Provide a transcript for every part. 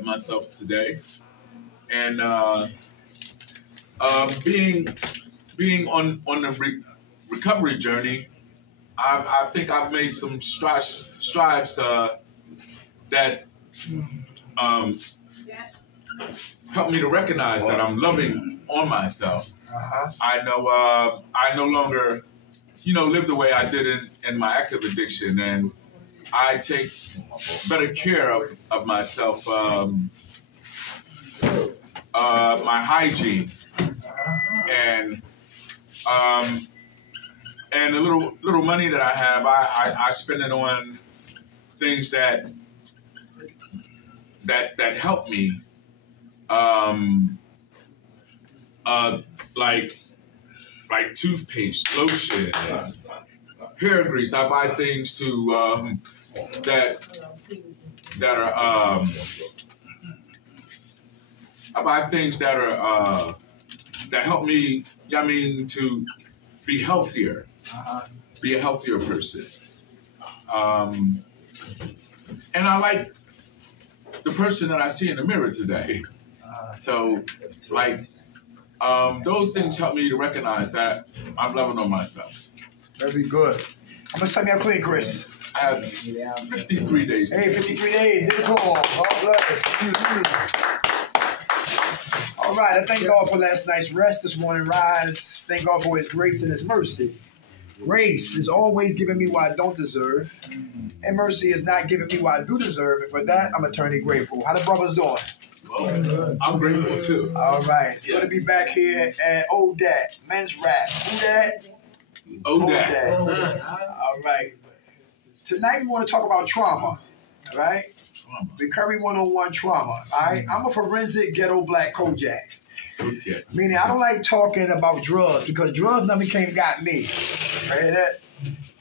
at myself today, and being on the recovery journey, I think I've made some strides that help me to recognize that I'm loving on myself. I know I no longer, live the way I did in my active addiction, and I take better care of myself, my hygiene, and the little money that I have, I spend it on things that help me, like toothpaste, lotion, hair grease. I buy things that help me. To be healthier, be a healthier person. And I like the person that I see in the mirror today. So, those things help me to recognize that I'm loving on myself. Very good. How much time you have clean, Chris? I have 53 days. Hey, 53 days. Hit the tour. God bless. All right. I thank God for last night's rest, this morning rise. Thank God for His grace and His mercy. Grace is always giving me what I don't deserve, and mercy is not giving me what I do deserve. And for that, I'm eternally grateful. How the brothers doing? Well, I'm grateful too. All right. It's good to be back here at Odaat, men's rap. Who that? Odaat. All right. Tonight we want to talk about trauma. All right? Recovery 101 trauma. All right? I'm a forensic ghetto black Kojak. Okay. Meaning I don't like talking about drugs because drugs never came got me. Right? That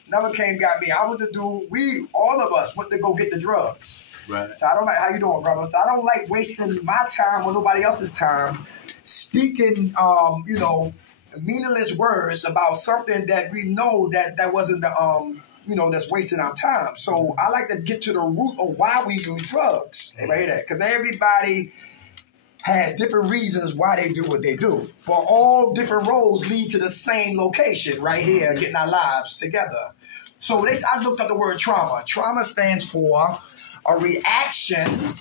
never came got me. I was the dude, all of us went to go get the drugs. Right. So I don't like, how you doing, brother? So I don't like wasting my time or nobody else's time speaking, meaningless words about something that we know that wasn't the, that's wasting our time. So I like to get to the root of why we use drugs. Everybody hear that? Because everybody has different reasons why they do what they do. But all different roads lead to the same location right here, getting our lives together. So I looked up the word trauma. Trauma stands for a reaction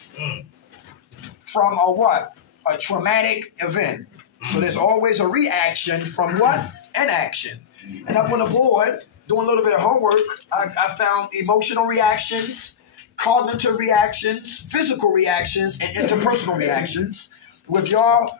from a what? A traumatic event. So there's always a reaction from what? An action. And up on the board, doing a little bit of homework, I found emotional reactions, cognitive reactions, physical reactions, and interpersonal reactions. With y'all,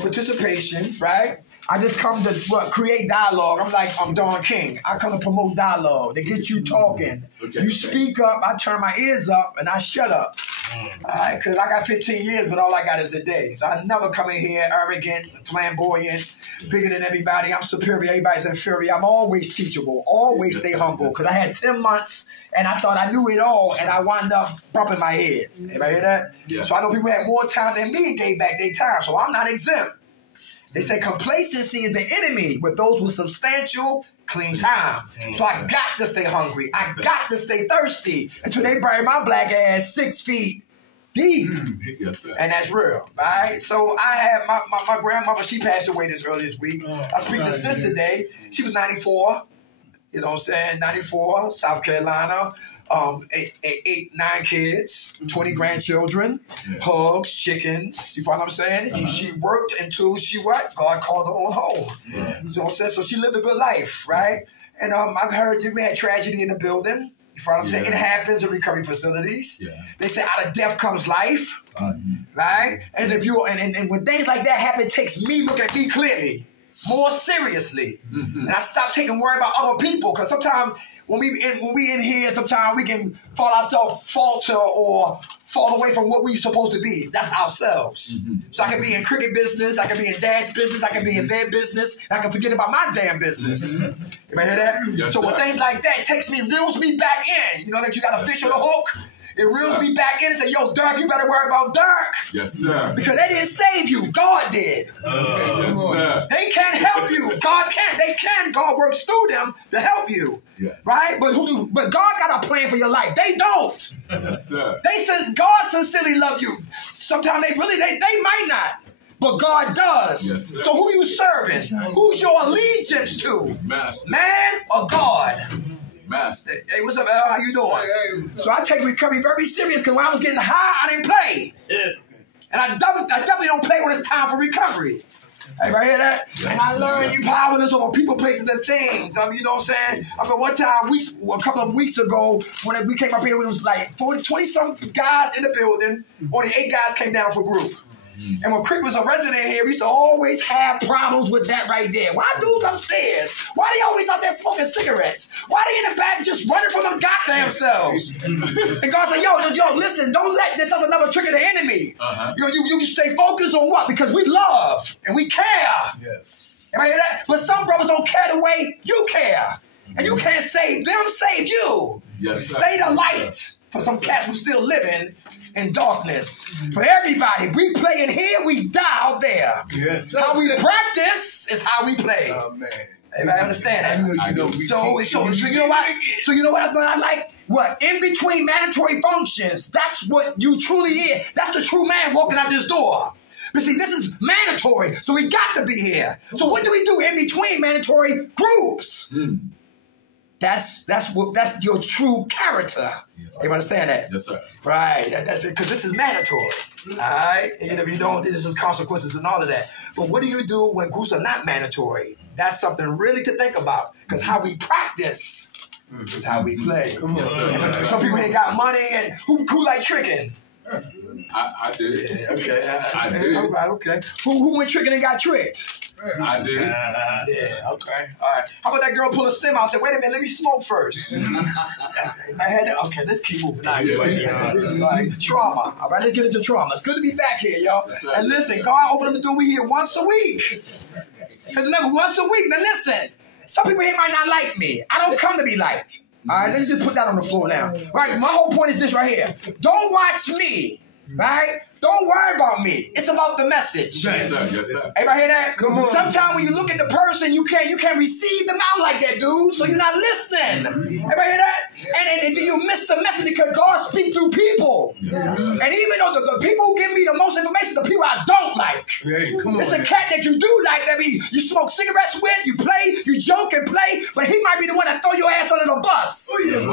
participation, right? I just come to create dialogue. I'm Don King. I come to promote dialogue, to get you talking. Okay, you speak up, I turn my ears up, and I shut up. All right, because I got 15 years, but all I got is a day. So I never come in here arrogant, flamboyant, bigger than everybody. I'm superior, everybody's inferior. I'm always teachable, always stay humble. Because I had 10 months, and I thought I knew it all, and I wound up bumping my head. Everybody hear that? Yeah. So I know people had more time than me and gave back their time, so I'm not exempt. They say complacency is the enemy with those with substantial, clean time. So I got to stay hungry. I got to stay thirsty until they bury my black ass 6 feet deep. Yes, sir. And that's real, right? So I had my grandmother, she passed away early this week. I speak to sis today. She was 94, 94, South Carolina. 9 kids, 20 grandchildren, hugs, chickens. You follow what I'm saying? She worked until she what? God called her on home. You know what I'm saying? So she lived a good life, right? And I've heard we had tragedy in the building. You follow what I'm saying? It happens in recovery facilities. They say out of death comes life, right? And if you and when things like that happen, it takes me look at me clearly, more seriously, and I stop taking worry about other people because sometimes. When we in here, sometimes we can falter or fall away from what we're supposed to be. That's ourselves. So I can be in cricket business, I can be in dance business, I can be in their business, and I can forget about my damn business. You ever hear that? Yes, so when things like that reels me back in, that you got a fish on the hook. It reels me back in and say, yo, Dirk, you better worry about Dirk. Yes, sir. Because they didn't save you. God did. Yes, sir. They can't help you. God can't. They can. God works through them to help you. Yeah. Right? But But God got a plan for your life. They don't. Yes, sir. God sincerely love you. Sometimes they might not. But God does. Yes, sir. So who you serving? Who's your allegiance to? Master. Man or God? Master. Hey, what's up, Al? How you doing? So I take recovery very serious because when I was getting high, I didn't play. And I definitely don't play when it's time for recovery. Everybody hear that? And I learned you powerless over people, places, and things. You know what I'm saying? One time, a couple of weeks ago, when we came up here, it was like 20-some guys in the building. Only 8 guys came down for group. And when Crick was a resident here, we used to always have problems with that right there. Why dudes upstairs? Why they always out there smoking cigarettes? Why they in the back just running from them goddamn selves? And God said, yo, listen, don't let this. That's another trick of the enemy. You stay focused on what? Because we love and we care. Yes. Am I hear that? But some brothers don't care the way you care. And you can't save them, save you. Yes, sir. Stay the light for some cats who still living in darkness. For everybody, we play in here, we die out there. Yeah. How we practice is how we play. Oh, man. Everybody understand that? I know. So you know what? So you know what I like? What? In between mandatory functions, that's what you truly is. That's the true man walking out this door. But see, this is mandatory, so we got to be here. So what do we do in between mandatory groups? That's your true character. Yes, you understand that? Yes, sir. Right. Because this is mandatory. All right? And if you don't, this is consequences and all of that. But what do you do when groups are not mandatory? That's something really to think about. Because how we practice is how we play. Come on. Yes, some people ain't got money, and who like tricking? I did. Yeah, okay. I did. All right, okay. Who went tricking and got tricked? I did. Yeah, okay. All right. How about that girl pull a stem out and say, wait a minute, let me smoke first. Okay, let's keep moving. Trauma. All right, let's get into trauma. It's good to be back here, y'all. And listen, God opened up the door. We here once a week. Once a week. Now listen, some people here might not like me. I don't come to be liked. All right, let's just put that on the floor now. Right, my whole point is this right here. Don't watch me, right? Don't worry about me. It's about the message. Yes, sir. Yes, sir. Everybody hear that? Come on. Sometimes when you look at the person, you can't receive them out like that, dude. So you're not listening. Everybody hear that? And you miss the message because God speaks through people. Yeah. And even though the people who give me the most information, the people I don't like. Yeah, come on. It's a cat that you do like. That you smoke cigarettes with, you play, you joke and play, but he might be the one that throw your ass under the bus. Oh, yeah.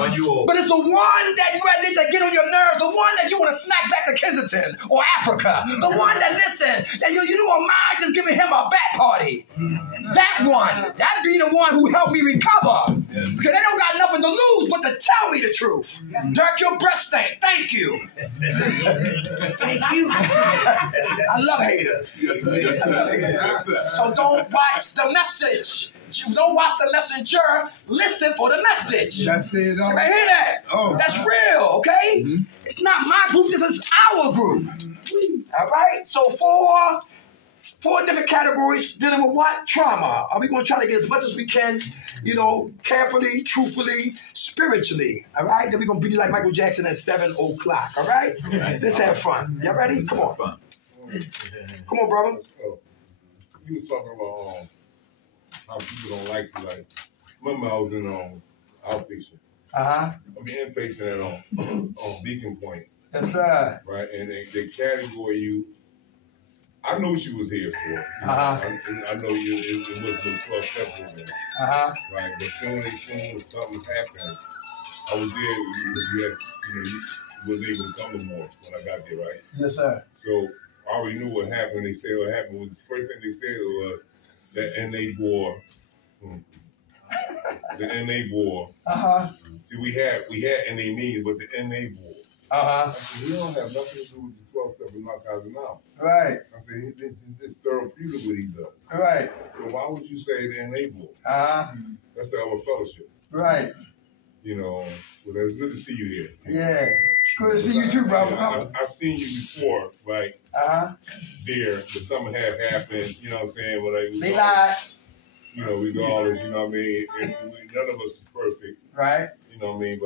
But it's the one that get on your nerves, the one that you want to smack back to Kensington or Africa. The one that listens, that you don't mind just giving him a bat party. That one. That be the one who helped me recover. Because they don't got nothing to lose but to tell me the truth. Dirk, your breath stink. Thank you. Thank you. I love haters. Yes, sir. Yes, sir. I love haters. So don't watch the message. Don't watch the messenger. Listen for the message. That's it. You hear that? Oh. That's real, okay? Mm-hmm. It's not my group. This is our group. All right? So four different categories dealing with what? Trauma. Are we going to try to get as much as we can, carefully, truthfully, spiritually. All right? Then we're going to be like Michael Jackson at 7 o'clock. All right? Let's have fun. Y'all ready? Come on. Come on, brother. You was talking about how people don't like you. Like, remember I was in outpatient. Inpatient at on Beacon Point. Yes, sir. Right, and they category you. I know what you was here for. I know it was the 12 step program. Right, but soon something happened. I was there because you wasn't able to come no more when I got there, right? Yes, sir. So I already knew what happened. They said what happened. The first thing they said was that NA bore. The NA bore. See, we had NA meetings, but the NA bore. I said, he don't have nothing to do with the 12 step and narcotics now. Right. I said, this therapeutic what he does. Right. So why would you say the NA bore? That's the other fellowship. Right. Well, it's good to see you here. Yeah. Good to see you too, brother. I've seen you before, right? There, but something had happened, you know what I'm saying? But they lied. Regardless, you know what I mean? None of us is perfect. Right. You know what I mean?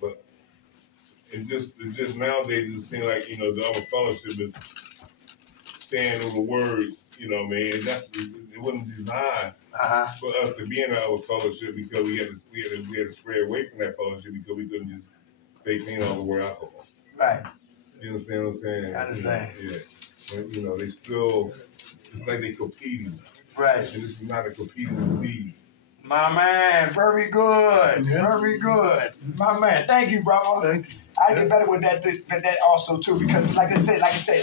But it just nowadays it seems like, you know, the other fellowship is saying all the words, you know what I mean? And it wasn't designed for us to be in our fellowship because we had to stray away from that fellowship because we couldn't just fake clean all the word alcohol. Right. You understand what I'm saying? I understand. You know, yeah. But, you know, they still, it's like they competing. Right. And this is not a competing disease. My man, very good. Very good. My man, thank you, brother. Thank you. I get better with that also too, because like I said,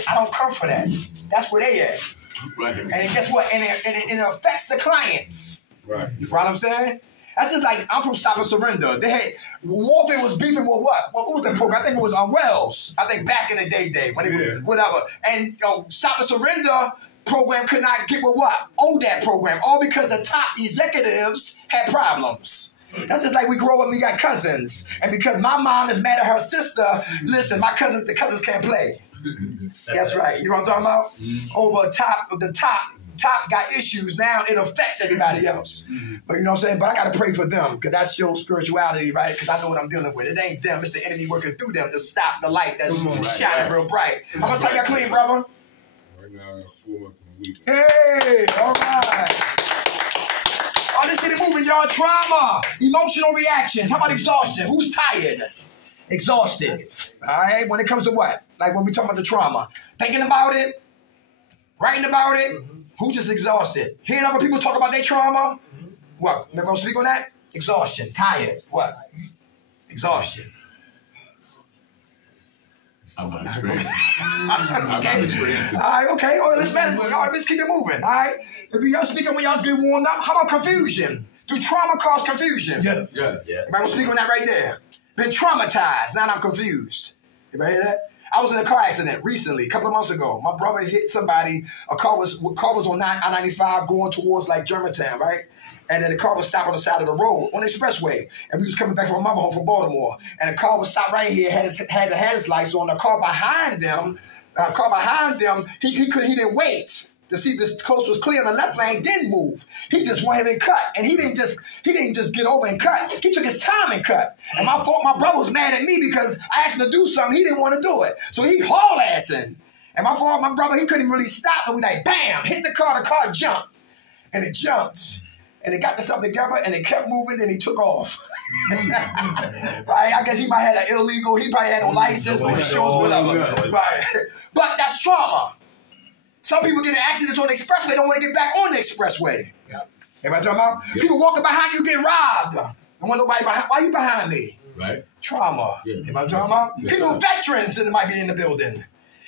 I don't come for that. That's where they at. Right. And guess what? And it affects the clients. Right. You follow what I'm saying? That's just like, I'm from Stop and Surrender. They had, Warfare was beefing with what? What was the program? I think it was on Wells. I think back in the day, when it was, whatever. And Stop and Surrender program could not get with what? Odaat program. All because the top executives had problems. That's just like we grow up and we got cousins. And because my mom is mad at her sister, listen, the cousins can't play. That's right. You know what I'm talking about? Over the top got issues. Now it affects everybody else. But you know what I'm saying? But I got to pray for them because that shows spirituality, right? Because I know what I'm dealing with. It ain't them. It's the enemy working through them to stop the light that's shining real bright. I'm going to tell you clean, brother. Right now, 4 months in a week. Hey, all right. Oh, let's get it moving, y'all. Trauma, emotional reactions. How about exhaustion? Who's tired? Exhausted. All right. When it comes to what? Like when we talk about the trauma, thinking about it, writing about it. Who's just exhausted? Hearing other people talk about their trauma. What? Remember, speak on that. Exhaustion. Tired. What? Exhaustion. I'm not experiencing. I'm not experiencing. All right, okay. All right, let's keep it moving. All right. If y'all speaking when y'all get warmed up, how about confusion? Do trauma cause confusion? Yeah. Everybody will speak on that right there. Been traumatized. Now I'm confused. Everybody hear that? I was in a car accident recently, a couple of months ago. My brother hit somebody. A car was on I-95 going towards like Germantown, right? And then the car was stopped on the side of the road on the expressway. And we was coming back from my mama home from Baltimore. And the car was stopped right here, had the hazards lights on. The car behind them, he didn't wait to see if this coast was clear. On the left lane didn't move. He just went ahead and cut. And he didn't just get over and cut. He took his time and cut. And my brother was mad at me because I asked him to do something. He didn't want to do it. So he haul-assing. And my brother, he couldn't really stop. And we like, bam, hit the car jumped. And it jumped. And it got itself together, and it kept moving, and he took off. Right? I guess he might have an illegal, he probably had no license, no insurance, whatever. Right? But that's trauma. Some people get in accidents on the expressway, don't want to get back on the expressway. Everybody talking about? People walking behind you get robbed. Don't want nobody behind. Why you behind me? Right. Trauma. Everybody talking about? People, veterans that might be in the building.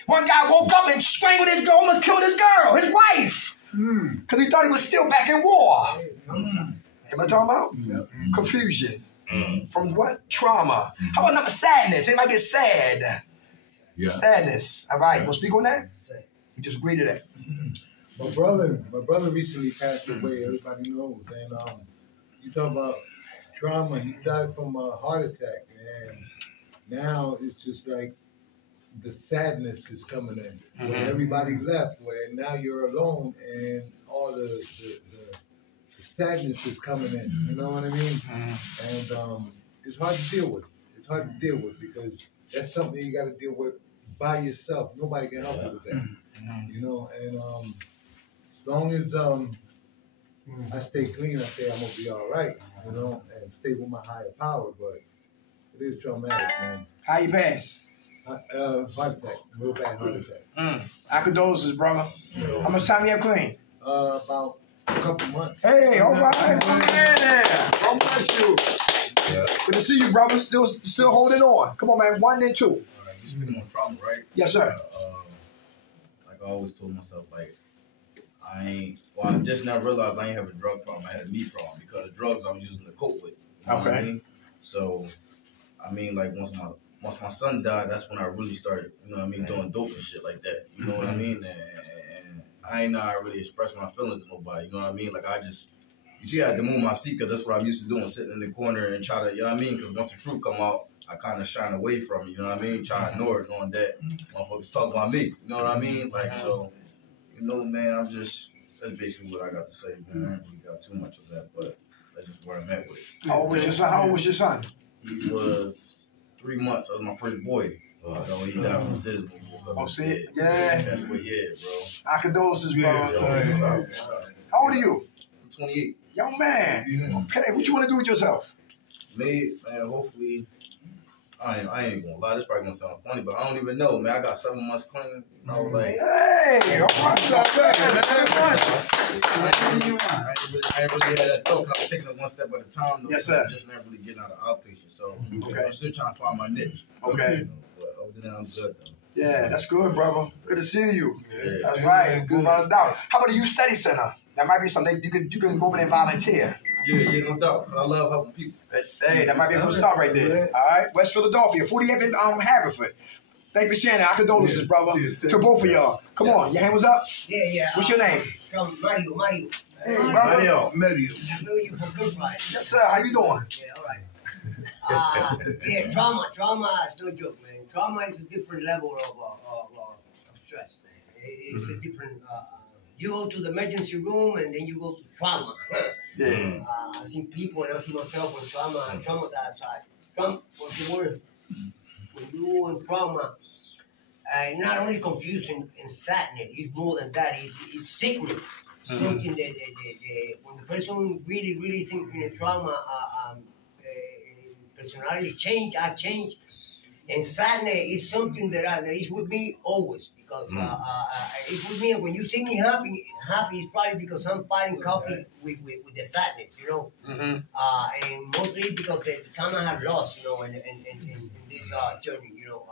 One guy woke up and strangled his girl, almost killed his girl, his wife. Because he thought he was still back in war. Am I talking about? Confusion. From what? Trauma. How about number sadness? Anybody get sad? Sadness. All right, you want to speak on that? You just agree to that. My brother recently passed away, everybody knows. And you talk about trauma, he died from a heart attack. And now it's just like the sadness is coming in. Where everybody left, where now you're alone and all the sadness is coming in. You know what I mean? And it's hard to deal with. It's hard to deal with because that's something you got to deal with by yourself. Nobody can help you with that. You know, and as long as I stay clean, I say I'm going to be all right, you know, and stay with my higher power. But it is traumatic, man. How you pass? Heart attack, real bad heart attack. Our condolences, brother. How much time you have clean? About a couple months. Hey, all right. God bless you. Good to see you, brother. Still holding on. Come on, man. 1 and 2. You speaking on trauma, right? Yes, sir. Like I always told myself, like, I just now realized I ain't have a drug problem. I had a me problem because the drugs I was using to cope with. You know what I mean? So, I mean, like, once my son died, that's when I really started, you know what I mean, doing dope and shit like that. You know what I mean? And I ain't not really express my feelings to nobody. You know what I mean? Like, you see, I had to move my seat because that's what I'm used to doing, sitting in the corner and try to, you know what I mean? Because once the truth come out, I kind of shine away from it, you know what I mean? Try to ignore it, knowing that motherfuckers talk about me, you know what I mean? Like, so, you know, man, that's basically what I got to say, man. I ain't really got too much of that, but that's just where I'm at with it. How old was your son? He was 3 months. That was my first boy. So he died from SIDS. Oh, see? Yeah. That's what, yeah, bro. Our condolences, bro. How old are you? I'm 28. Young man. Yeah. Okay, what you want to do with yourself? Me, man, hopefully, I ain't gonna lie, this probably gonna sound funny, but I don't even know, man. I got 7 months clean, you know, like. Hey, all right, 7 months. I ain't really had that thought, because I was taking it one step at a time, though. Yes, sir. Just not really getting out of outpatient, so okay. I'm still trying to find my niche. Okay. You know, but other than that, I'm good, though. Yeah, that's good, brother. Good to see you. Yeah. That's right. Good, without a doubt. How about the Youth Study Center? That might be something you can go over there and volunteer. Yeah, no doubt. I love helping people. Hey, that might be a good start right there. All right, West Philadelphia, 48th in Haverford. Thank you for sharing that. Our condolences, brother, to both of y'all. Come on, your hand was up? Yeah. What's your name? Mario. Hey, brother. I know you for good ride. Yes, sir. How you doing? Yeah, all right. Yeah, trauma is no joke, man. Trauma is a different level of stress, man. It's a different. You go to the emergency room and then you go to trauma. Yeah. I see people and I see myself with trauma that side. Trauma, what's the word? When you in trauma, not only confusion and sadness, it's more than that. It's sickness. Something that when the person really thinks in a trauma, personality change, I change. And sadness is something that is with me always because it's with me. And when you see me happy is probably because I'm fighting copy with the sadness, you know. And mostly because the time I have lost, you know, in this journey, you know,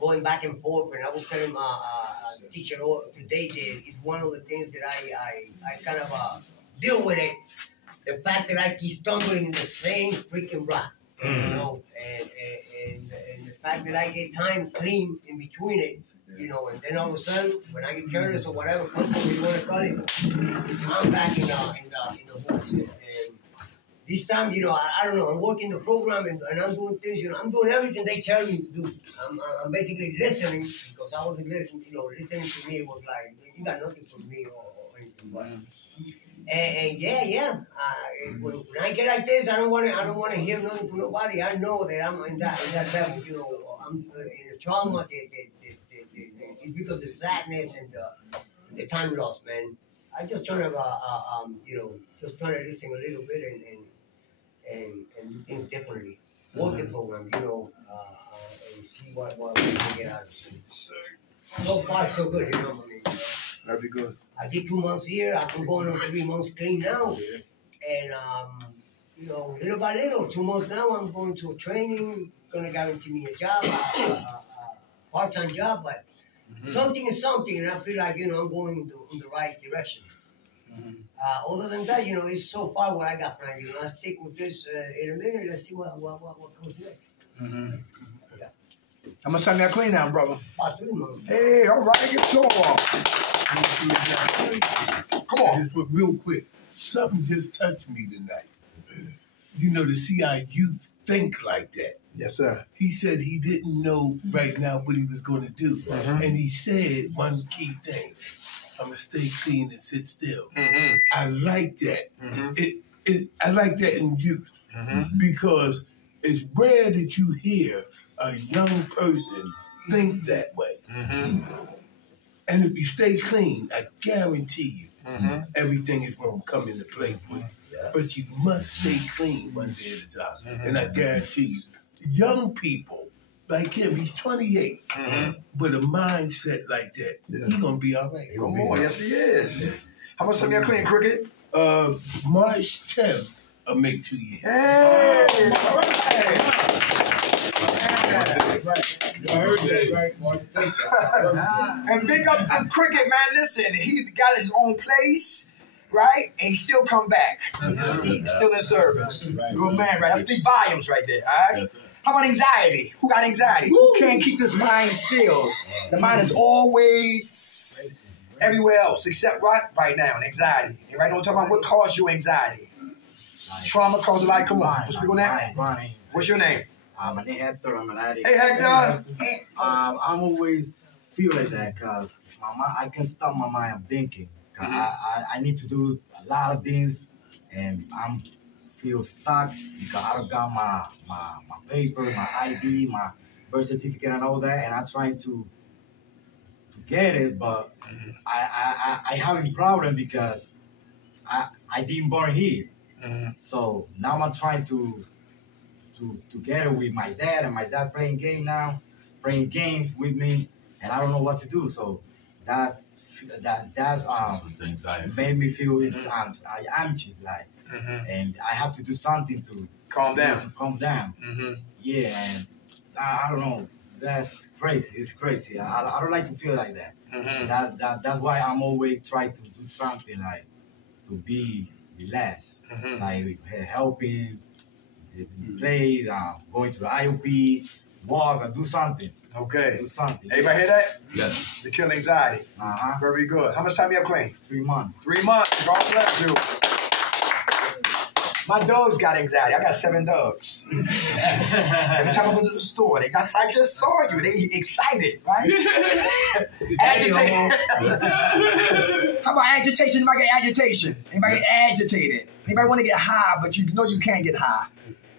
going back and forth. And I was telling my teacher today that it's one of the things that I kind of deal with it. The fact that I keep stumbling in the same freaking rock. You know, and the fact that I get time clean in between it, you know, and then all of a sudden, when I get careless or whatever, what you want to call it, I'm back in the woods. And this time, you know, I don't know, I'm working the program and I'm doing things, you know, I'm doing everything they tell me to do. I'm basically listening because I wasn't listening, you know, listening to me was like, you got nothing for me or anything, but. And yeah. When I get like this, I don't want to hear nothing from nobody. I know that I'm in that level. You know, I'm in the trauma. It's because of the sadness and the time lost, man. I just trying to you know, just trying to listen a little bit and do things differently. Work the program, you know, and see what we can get out of it. So far, so good, you know what I mean. That'd be good. I did 2 months here. I'm going on 3 months clean now. And, you know, little by little, 2 months now, I'm going to a training, going to guarantee me a job, a part-time job, but something is something, and I feel like, you know, I'm going in the right direction. Other than that, you know, it's so far what I got planned. You know, I'll stick with this in a minute. Let's see what comes next. How much time you got clean now, brother? About 3 months. Hey, all right, get to Come on. Just real quick. Something just touched me tonight. You know, to see our youth think like that. Yes, sir. He said he didn't know right now what he was going to do. And he said one key thing. I'm going to stay clean and sit still. I like that. I like that in youth. Because it's rare that you hear a young person think that way. And if you stay clean, I guarantee you, everything is going to come into play for you. But you must stay clean one day at a time. And I guarantee you, young people like him, he's 28, with a mindset like that, he's going to be all right. Yes, he is. How much time you got clean, Cricket? March 10th, I'll make 2 years. Hey! And big up to Cricket, man. Listen, he got his own place, right? And he still come back. He's still in service. Good man, right? That's 3 volumes right there, all right? Yes, how about anxiety? Who got anxiety? Who can't keep this mind still? The mind is always everywhere else except right now, anxiety. And right now, we're talking about what caused you anxiety. Trauma caused a lot. Come on, let's speak on that. What's your name? My name is Hector. I'm an addict. Hey, Hector. I'm always feel like that because I can stop my mind thinking. I need to do a lot of things, and I'm feel stuck because I don't got my paper, my ID, my birth certificate, and all that, and I'm trying to get it, but I having problem because I didn't born here. So now I'm trying to get it with my dad, and my dad playing games with me, and I don't know what to do. So that made me feel anxious, like, and I have to do something to calm down. Yeah, and I don't know. That's crazy. It's crazy. I don't like to feel like that. That's why I'm always trying to do something like to be relaxed, like helping, play, going to the IOP, walk, or do something. Okay. Do something. Everybody hear that? Yes. To kill anxiety. Very good. How much time you have clean? 3 months. 3 months. God bless you. My dogs got anxiety. I got 7 dogs. Every time I go to the store, I just saw you. They excited, right? Agitated. How about agitation? Anybody get agitation? Anybody get agitated? Anybody want to get high, but you know you can't get high?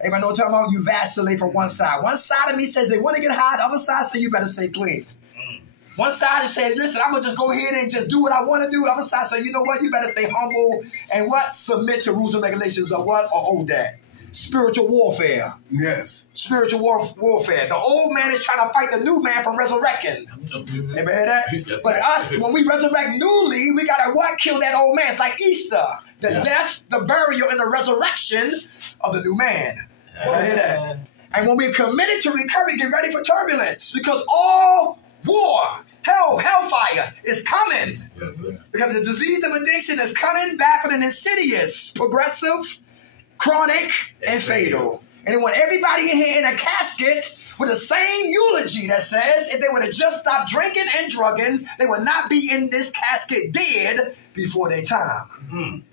Anybody know what I'm talking about? You vacillate from one side. One side of me says they want to get high. The other side says you better stay clean. One side says, listen, I'm going to just go ahead and just do what I want to do. The other side says, you know what? You better stay humble and what? Submit to rules and regulations of what? Or Odaat. Spiritual warfare. Yes. Spiritual warfare. The old man is trying to fight the new man from resurrecting. Anybody hear that? Yes. But us, when we resurrect newly, we got to what? Kill that old man. It's like Easter. The death, the burial, and the resurrection of the new man. Anybody hear that? And when we're committed to recovery, get ready for turbulence. Because all war, hellfire is coming. Yes, sir. Because the disease of addiction is cunning, vapid, and insidious, progressive, chronic, and fatal. And they want everybody in here in a casket with the same eulogy that says if they would have just stopped drinking and drugging, they would not be in this casket dead before their time.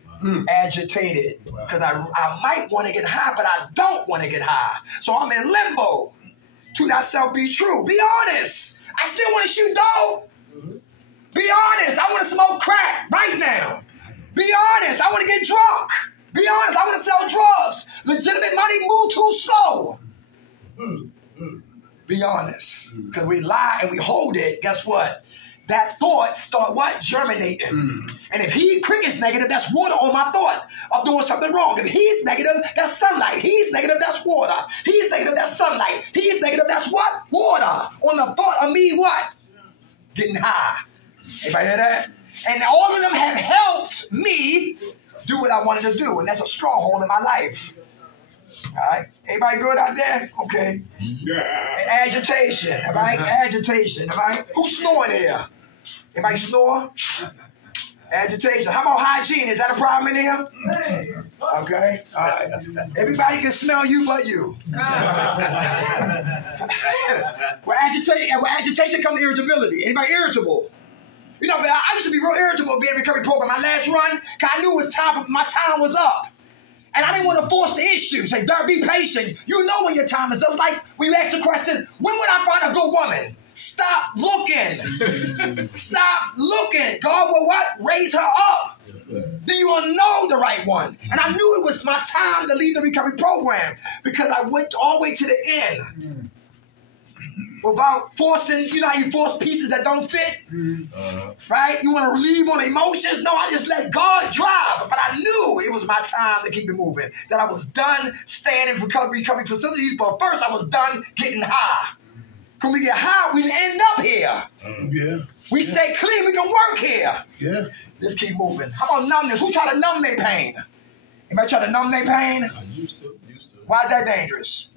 Agitated. Because I might want to get high, but I don't want to get high. So I'm in limbo. To thyself be true. Be honest. I still want to shoot dope. Be honest. I want to smoke crack right now. Be honest. I want to get drunk. Be honest. I want to sell drugs. Legitimate money move too slow. Be honest. Because we lie and we hold it. Guess what? That thought start what? Germinating. And if he cricket's negative, that's water on my thought of doing something wrong. If he's negative, that's sunlight. He's negative, that's water. He's negative, that's sunlight. He's negative, that's what? Water. On the thought of me, what? Getting high. Everybody hear that? And all of them have helped me do what I wanted to do. And that's a stronghold in my life. All right? Everybody good out there? Okay. And agitation. All right? Agitation. All right? Who's snoring here? Anybody snore? Agitation. How about hygiene? Is that a problem in here? Okay. All right. Everybody can smell you but you. Where agitation comes irritability. Anybody irritable? You know, I used to be real irritable being in recovery program. My last run, because I knew it was time my time was up. And I didn't want to force the issue. Say, Dirk, be patient. You know when your time is up. It's like we asked the question, when would I find a good woman? Stop looking. Stop looking. God will what? Raise her up. Yes, then you will know the right one. And I knew it was my time to leave the recovery program because I went all the way to the end. Without forcing, you know how you force pieces that don't fit? Right? You want to relieve on emotions? No, I just let God drive. But I knew it was my time to keep it moving. That I was done staying in recovery facilities, but first I was done getting high. When we get high, we end up here. We stay clean, we can work here. Let's keep moving. How about numbness? Who try to numb their pain? Anybody try to numb their pain? I used to. Why is that dangerous?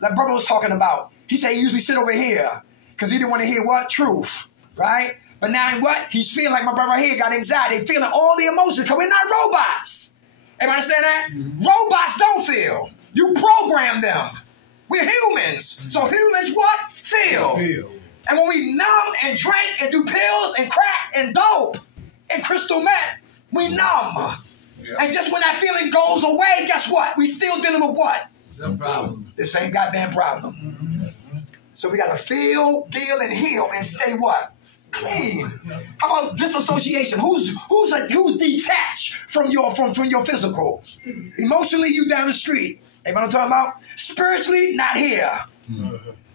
Like brother was talking about. He said he usually sit over here because he didn't want to hear what? Truth, right? But now what? He's feeling like my brother right here got anxiety, feeling all the emotions because we're not robots. Everybody understand that? Robots don't feel. You program them. We're humans. So humans what? Feel. And when we numb and drink and do pills and crack and dope and crystal meth, we numb. And just when that feeling goes away, guess what? We still dealing with what? No problems. The same goddamn problem. So we got to feel, deal, and heal and stay what? Clean. How about disassociation? Who's detached from your physical? Emotionally, you down the street. Ain't what I'm talking about? Spiritually, not here.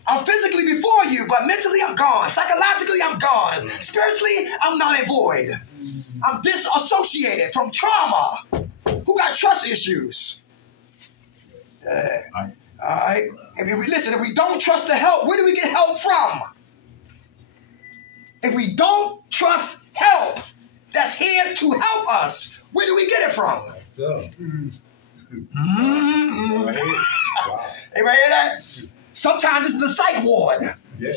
I'm physically before you, but mentally I'm gone. Psychologically, I'm gone. Spiritually, I'm null and void. I'm disassociated from trauma. Who got trust issues? All right. If we don't trust the help, where do we get help from? If we don't trust help that's here to help us, where do we get it from? Anybody hear that? Sometimes this is a psych ward. Yeah.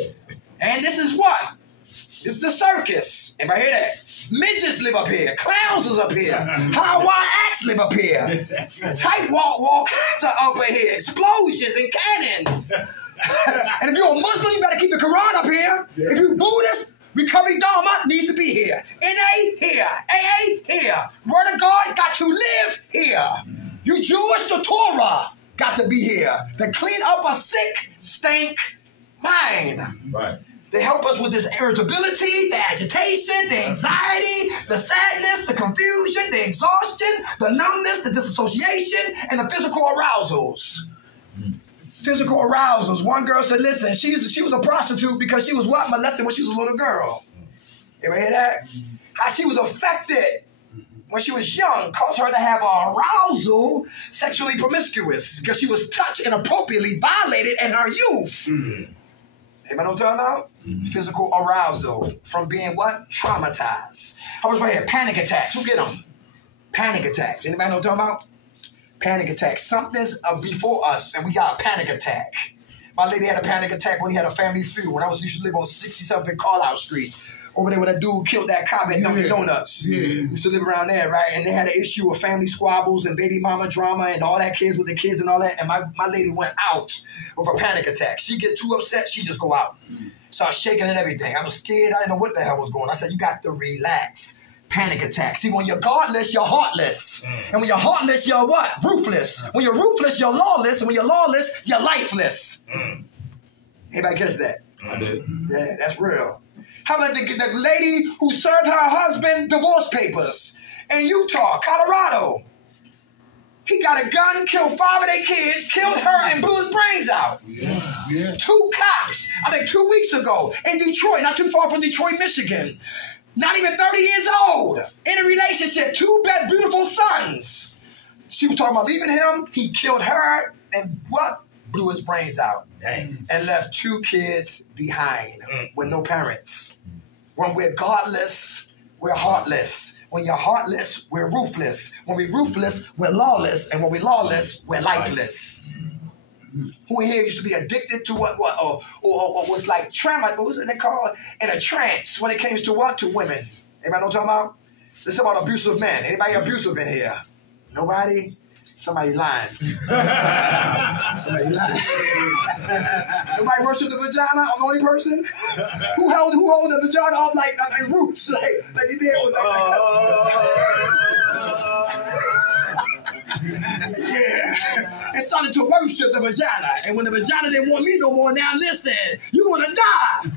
And this is what? This is the circus. Anybody hear that? Midgets live up here. Clowns is up here. High-wire acts live up here. Tight walkers are up here. Explosions and cannons. And if you're a Muslim, you better keep the Quran up here. Yeah. If you're Buddhist, Recovery Dharma needs to be here. NA here. AA here. Word of God got to live here. You Jewish, the Torah got to be here to clean up a sick, stank mind. Right. They help us with this irritability, the agitation, the anxiety, the sadness, the confusion, the exhaustion, the numbness, the disassociation, and the physical arousals. Physical arousals. One girl said, listen, she was a prostitute because she was what? Molested when she was a little girl. You ever hear that? How she was affected when she was young caused her to have arousal, sexually promiscuous, because she was touched inappropriately, violated in her youth. Anybody know what I'm talking about? Physical arousal from being what? Traumatized. I was right here. Panic attacks. Who get them? Panic attacks. Anybody know what I'm talking about? Panic attacks. Something's before us and we got a panic attack. My lady had a panic attack when he had a family feud. When I used to live on 67th Carlisle Street. Over there where that dude killed that cop at Dunkin' Donuts. Yeah. Used to live around there, right? And they had an issue of family squabbles and baby mama drama and all that kids with the kids and all that. And my lady went out with a panic attack. She get too upset, she just go out. Start shaking and everything. I was scared. I didn't know what the hell was going on. I said, you got to relax. Panic attack. See, when you're godless, you're heartless. And when you're heartless, you're what? Ruthless. When you're ruthless, you're lawless. And when you're lawless, you're lifeless. Anybody catch that? I did. Yeah, that's real. How about the lady who served her husband divorce papers in Utah, Colorado? He got a gun, killed 5 of their kids, killed her, and blew his brains out. Yeah. 2 cops, I think 2 weeks ago, in Detroit, not too far from Detroit, Michigan. Not even 30 years old, in a relationship, 2 beautiful sons. She was talking about leaving him. He killed her, and what? Blew his brains out. Dang. And left 2 kids behind with no parents. When we're godless, we're heartless. When you're heartless, we're ruthless. When we're ruthless, we're lawless. And when we're lawless, we're lifeless. Who in here used to be addicted to what or was like trauma, what was it they call it? In a trance when it came to what? To women. Anybody know what I'm talking about? This is about abusive men. Anybody abusive in here? Nobody? Somebody lying. Somebody lying. Nobody worship the vagina? I'm the only person? Who hold the vagina up like roots? Like you did with yeah. And started to worship the vagina. And when the vagina didn't want me no more, now listen, you're gonna die.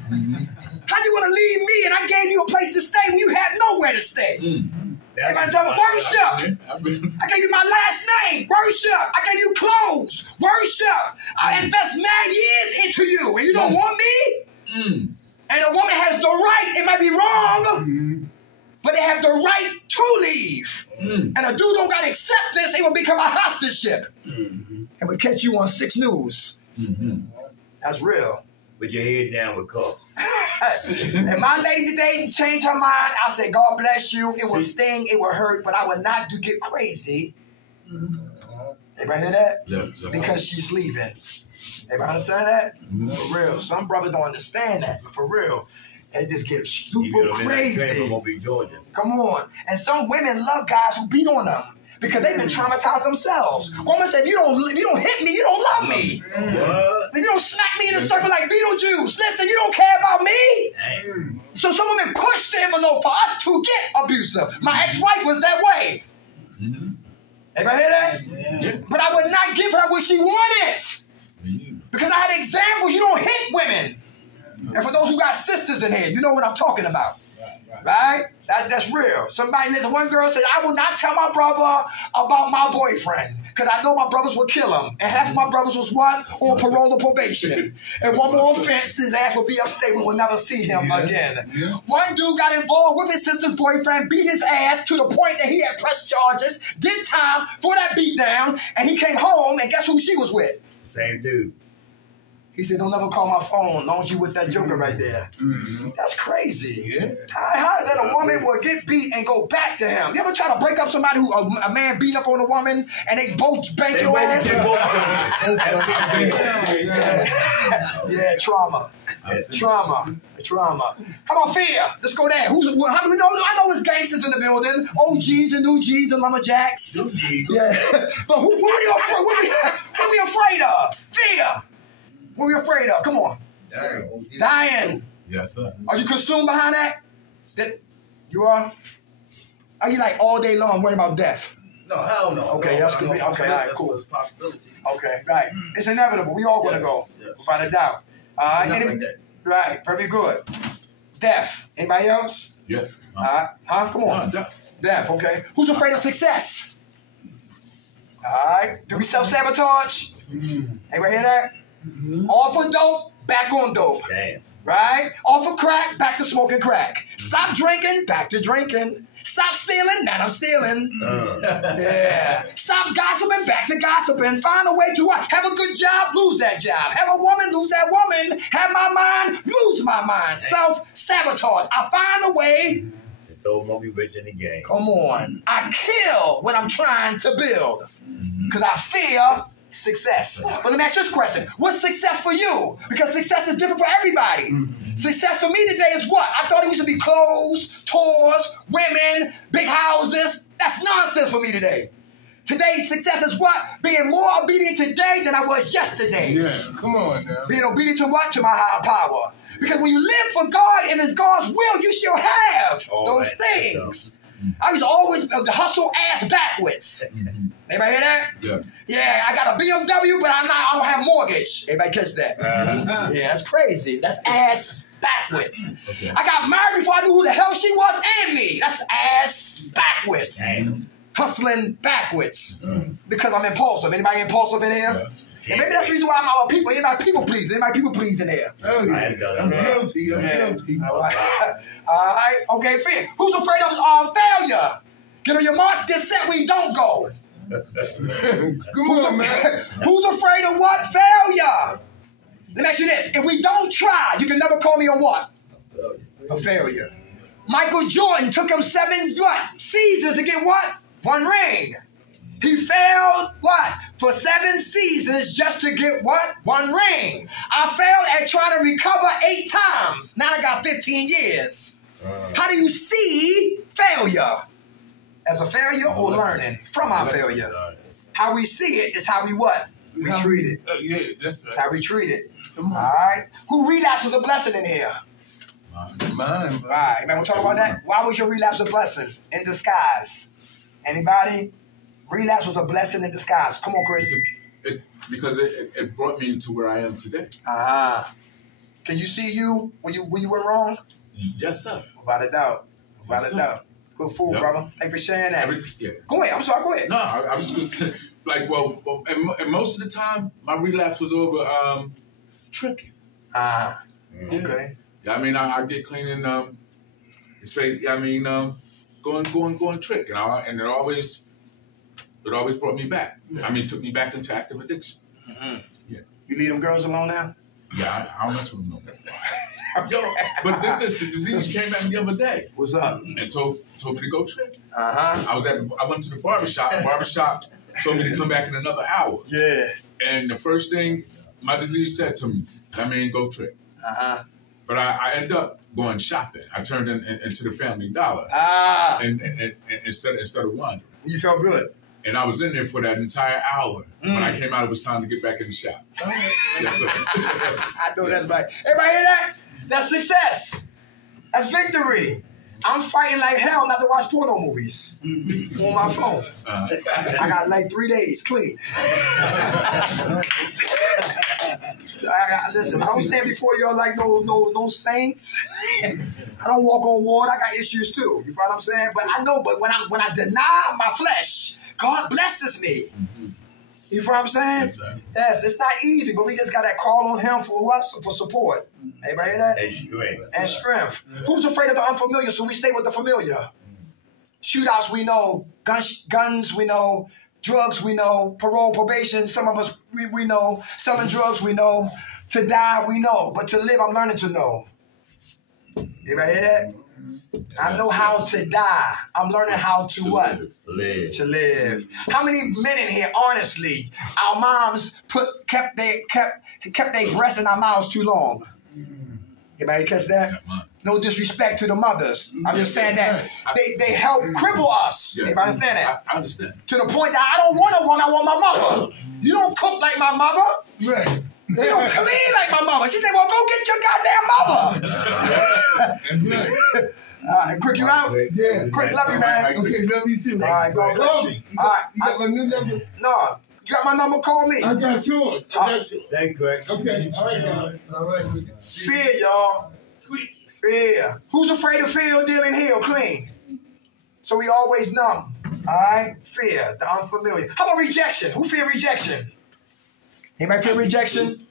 How you gonna leave me and I gave you a place to stay when you had nowhere to stay? Everybody talking about worship. I gave you my last name. Worship. I gave you clothes. Worship. I invest mad years into you. And you don't want me? And a woman has the right, it might be wrong, but they have the right to leave. And a dude don't got to accept this, it will become a hostage ship. And we'll catch you on 6 News. That's real. With your head down with cup. And my lady today changed her mind. I said, God bless you. It will sting, it will hurt, but I will not get crazy. Everybody hear that? Yes. Because she's leaving. Everybody understand that? For real. Some brothers don't understand that, but for real. They just get super crazy. Come on. And some women love guys who beat on them. Because they've been traumatized themselves. Woman said, if you don't hit me, you don't love me. What? If you don't smack me in a circle like Beetlejuice, listen, you don't care about me. So some women push the envelope for us to get abusive. My ex-wife was that way. Everybody hear that? Yeah. But I would not give her what she wanted. Because I had examples, you don't hit women. And for those who got sisters in here, you know what I'm talking about. Right? That's real. Somebody, listen, one girl said, I will not tell my brother about my boyfriend because I know my brothers would kill him. And half of my brothers was what? On parole or probation. And one more offense, his ass will be upstate. We will never see him again. One dude got involved with his sister's boyfriend, beat his ass to the point that he had pressed charges, did time for that beatdown, and he came home, and guess who she was with? Same dude. He said, don't ever call my phone as long as you with that joker right there. That's crazy. Yeah. How is that a woman will get beat and go back to him? You ever try to break up somebody who a man beat up on a woman and they both bank your ass? Yeah, trauma. Trauma. How about fear? Let's go there. How do we know? I know it's gangsters in the building. OGs and new G's and lumberjacks. New G. Yeah. But what are you afraid? What are we afraid of? Fear. What are we afraid of? Come on. Dying. Yes, sir. Are you consumed behind that? You are? Are you like all day long worried about death? No, hell no. Okay, that's good. Okay, all right, cool. It's a possibility. Okay, right. It's inevitable. We all gonna go, without a doubt. All right. Right. Very good. Death. Anybody else? Yeah. Come on. Death. Okay. Who's afraid of success? All right. Do we self-sabotage? Anybody hear that? Off of dope, back on dope. Damn. Right? Off of crack, back to smoking crack. Stop drinking, back to drinking. Stop stealing, now I'm stealing. Yeah. Stop gossiping, back to gossiping. Find a way to what? Have a good job, lose that job. Have a woman, lose that woman. Have my mind, lose my mind. Self-sabotage. I find a way. To throw motivation in the game. Come on. I kill what I'm trying to build. Because I fear success. But let me ask you this question. What's success for you? Because success is different for everybody. Success for me today is what? I thought it used to be clothes, tours, women, big houses. That's nonsense for me today. Today, success is what? Being more obedient today than I was yesterday. Yeah, come on now. Being obedient to what? To my higher power. Because when you live for God and it's God's will, you shall have those things. I used to always hustle ass backwards. Anybody hear that? Yeah. Yeah, I got a BMW, but I don't have mortgage. Everybody catch that? Yeah, that's crazy. That's ass backwards. Okay. I got married before I knew who the hell she was and me. That's ass backwards. Damn. Hustling backwards. Because I'm impulsive. Anybody impulsive in here? Yeah. And maybe that's the reason why I'm a people. Anybody people pleasing? Anybody people pleasing in here? Oh, yeah. I'm guilty. I'm guilty. All right. Okay, fear. Who's afraid of failure? Get on your marks, get set, we don't go. Come on, man. Who's afraid of what? Failure. Let me ask you this. If we don't try, you can never call me a what? A failure. Michael Jordan took him 7 seasons to get what? 1 ring. He failed what? For 7 seasons just to get what? 1 ring. I failed at trying to recover 8 times. Now I got 15 years. How do you see failure? As a failure or learning from our failure? How we see it is how we what? We treat it. Yeah, that's That's how we treat it. All right? Who relapse was a blessing in here? mine. All right, man, we'll talk about that. Why was your relapse a blessing in disguise? Anybody? Relapse was a blessing in disguise. Come on, Chris. Because it brought me to where I am today. Can you see you when you went wrong? Yes, sir. Without a doubt. Without a doubt. Good fool, brother. Thank you for sharing that. Go ahead. I'm sorry. Go ahead. No, I was just like, and most of the time, my relapse was over tricking. Okay. Yeah, I mean, I get clean and straight. I mean, going trick, and it always brought me back. I mean, took me back into active addiction. Yeah. You leave them girls alone now? Yeah, I don't mess with them no more. Yo, but the disease came at me the other day. What's up? And told me to go trick. I went to the barbershop. The barbershop told me to come back in another hour. Yeah. And the first thing my disease said to me, I mean, go trick. But I ended up going shopping. I turned into the Family Dollar. And instead of wandering. You felt good. And I was in there for that entire hour. When I came out, it was time to get back in the shop. Yes, sir. I know that's right. Everybody hear that? That's success. That's victory. I'm fighting like hell not to watch porno movies on my phone. I got like 3 days clean. So listen, I don't stand before y'all like no saints. I don't walk on water. I got issues too. You know what I'm saying? But I know. But when I deny my flesh, God blesses me. You know what I'm saying? Yes, it's not easy, but we just got to call on Him for what? For support. Everybody hear that? And strength. Who's afraid of the unfamiliar? So we stay with the familiar. Shootouts we know, guns we know, drugs we know, parole, probation. Some of us we know, selling drugs we know, to die we know, but to live I'm learning to know. Everybody hear that? I know how to die. I'm learning how to what? Live. To live. How many men in here, honestly, our moms kept their breasts in our mouths too long? Anybody catch that? No disrespect to the mothers. I'm just saying that they help cripple us. Yeah. Anybody understand that? I understand. To the point that I don't want a woman, I want my mother. You don't cook like my mother. Right. You don't clean like my mother. She said, well, go get your goddamn mother. Quick, you out? Yeah. Quick, love you, man. Okay, love you too. All right, go. Call me. All right. You got my new number? No. You got my number? Call me. I got yours. I got yours. Thank you, Greg. Okay. All right, y'all. All right. Fear, y'all. Fear. Who's afraid of fear, dealing heal, clean? So we always numb. All right? Fear, the unfamiliar. How about rejection? Who fear rejection? Anybody fear rejection?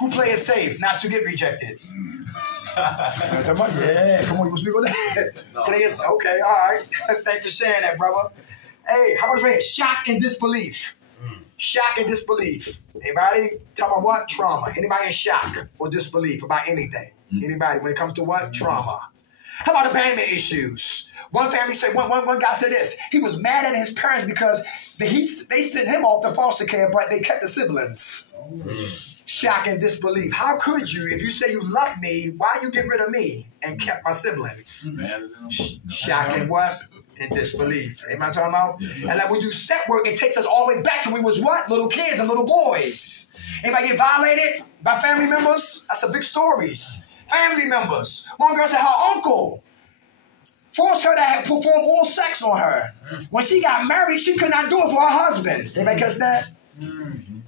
Who play it safe not to get rejected? Yeah, come on, you speak on that? Okay, all right. Thanks for sharing that, brother. Hey, how about fear? Shock and disbelief. Shock and disbelief. Anybody? Tell me what? Trauma. Anybody in shock or disbelief about anything? Anybody when it comes to what? Trauma. How about abandonment issues? One family said, one guy said this. He was mad at his parents because they sent him off to foster care, but they kept the siblings. Shock and disbelief. How could you, if you say you love me, why you get rid of me and kept my siblings? Shock and what? And disbelief. Ain't I talking about? Yes, and like we do step work, it takes us all the way back to when we was what? Little kids and little boys. Anybody get violated by family members? That's a big stories. Family members. One girl said her uncle forced her to perform oral sex on her. When she got married, she could not do it for her husband. Anybody catch that?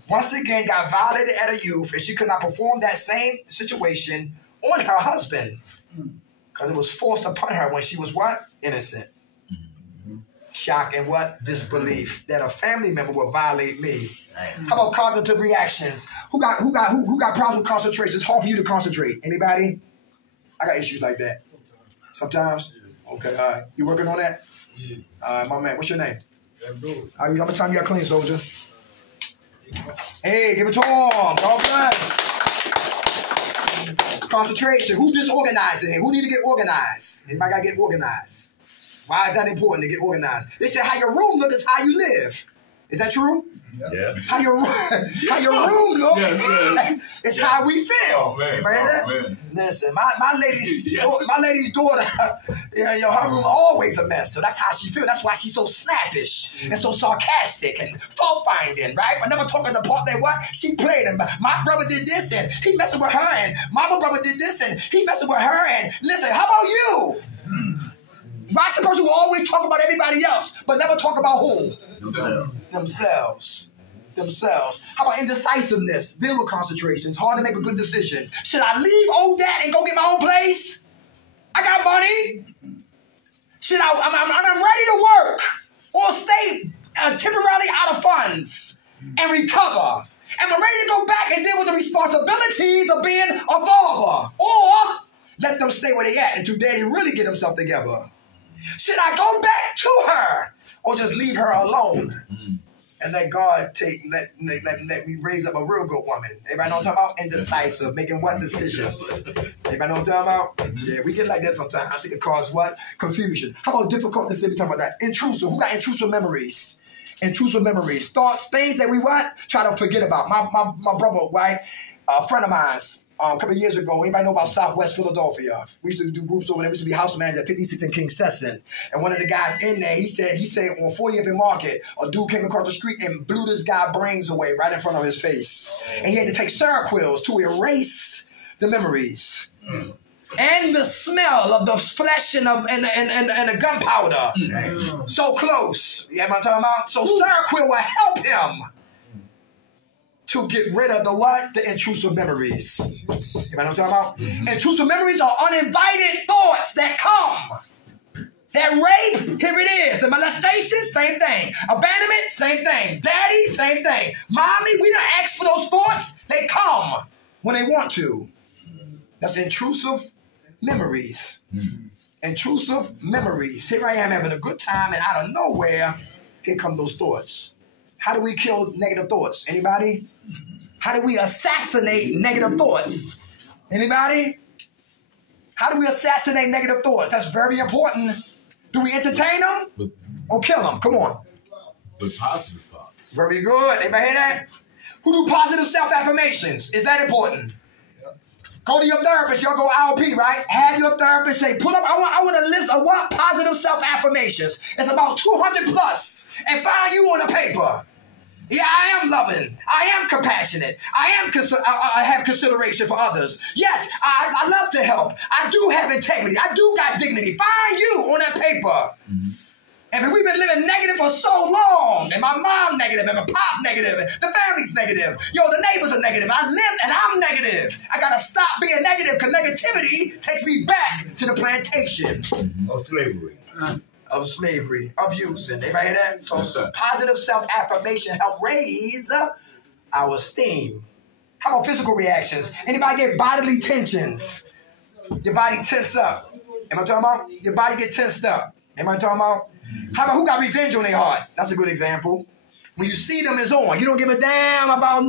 Once again, got violated at a youth, and she could not perform that same situation on her husband. Because it was forced upon her when she was what? Innocent. Shock and what? Disbelief that a family member will violate me. How about cognitive reactions? Who got problems with concentration? It's hard for you to concentrate. Anybody? I got issues like that. Sometimes? Okay, all right. You working on that? Yeah. All right, my man. What's your name? How much time you got clean, soldier? Hey, give it to him. God bless. Concentration. Who disorganized in here? Who need to get organized? Anybody got to get organized? Why is that important to get organized? They said how your room looks is how you live. Is that true? Yeah. How your room looks is how we feel. Oh, man. Man. Listen, my lady's daughter, her room always a mess. So that's how she feels. That's why she's so snappish and so sarcastic and fault finding, right? But never talking the part that what she played. And my brother did this and he messing with her, and my brother did this and he messing with her. And listen, how about you? Why's the person who always talk about everybody else but never talk about who? Themselves. How about indecisiveness? Deal with concentration. It's hard to make a good decision. Should I leave Odaat and go get my own place? I got money. Should I'm ready to work or stay temporarily out of funds and recover. Am I ready to go back and deal with the responsibilities of being a father? Or let them stay where they at until daddy really get himself together? Should I go back to her or just leave her alone and let God let me raise up a real good woman? Everybody know what I'm talking about? Indecisive, making what decisions? Everybody know what I'm talking about? Yeah, we get like that sometimes. It can cause what? Confusion. How about difficult decisions? We talking about that. Intrusive. Who got intrusive memories? Intrusive memories. Thoughts, things that we what? Try to forget about. My brother, right? A friend of mine, a couple of years ago, anybody know about Southwest Philadelphia? We used to do groups over there. We used to be house manager at 56 in King Sesson. And one of the guys in there, he said on 40th and Market, a dude came across the street and blew this guy's brains away right in front of his face. And he had to take Seroquels to erase the memories. And the smell of the flesh and the gunpowder. So close. You know what I'm talking about? So Seroquel will help him to get rid of the what? The intrusive memories. You know what I'm talking about? Intrusive memories are uninvited thoughts that come. That rape, here it is. The molestation, same thing. Abandonment, same thing. Daddy, same thing. Mommy, we don't ask for those thoughts. They come when they want to. That's intrusive memories. Intrusive memories. Here I am having a good time, and out of nowhere, here come those thoughts. How do we kill negative thoughts? Anybody? How do we assassinate negative thoughts? Anybody? How do we assassinate negative thoughts? That's very important. Do we entertain them or kill them? Come on. With positive thoughts. Very good. Anybody hear that? Who do positive self-affirmations? Is that important? Go to your therapist. Y'all go IOP, right? Have your therapist say, pull up. I want a list of what positive self-affirmations. It's about 200 plus. And find you on a paper. Yeah, I am loving. I am compassionate. I have consideration for others. Yes, I love to help. I do have integrity. I do got dignity. Find you on that paper. And we've been living negative for so long. And my mom negative, and my pop negative, and the family's negative. Yo, the neighbors are negative. I live and I'm negative. I gotta stop being negative because negativity takes me back to the plantation. Of slavery. Of slavery, abusing. Everybody hear that? So positive self-affirmation help raise our esteem. How about physical reactions? Anybody get bodily tensions? Your body tense up. Am I talking about? Your body get tensed up. Am I talking about? How about who got revenge on their heart? That's a good example. When you see them, it's on. You don't give a damn about